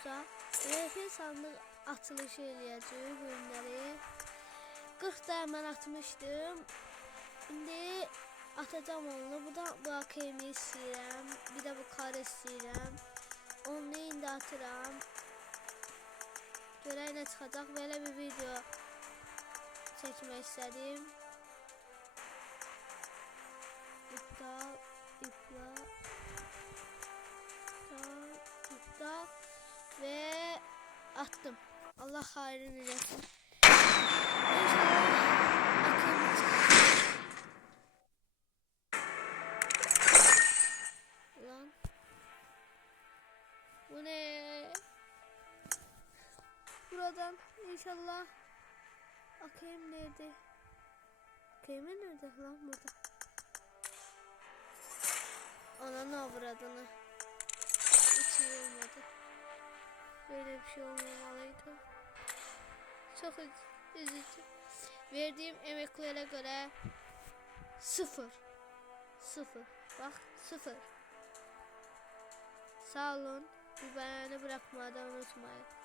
olursa RP sandık açılışı eləyəcəyik günləri. 40 da mən atmışdım. İndi atacağım onu. Bu AKM istəyirəm. Bir də bu kar istəyirəm. Onu indi atıram. Görək nə çıxacaq. Belə bir video çəkmək istədim. İptal ve attım. Allah hayrını eləsin. Lan. Bu ne? Buradan inşallah. AKM nerede? AKM nerede lan burada? Ananı avradını. Hiç iyi olmadı. Böyle bir şey olmamalıydı. Çok üzücü. Verdiğim emeklere göre 0. Bak 0. Sağ olun. Bir beğeni bırakmadan unutmayın.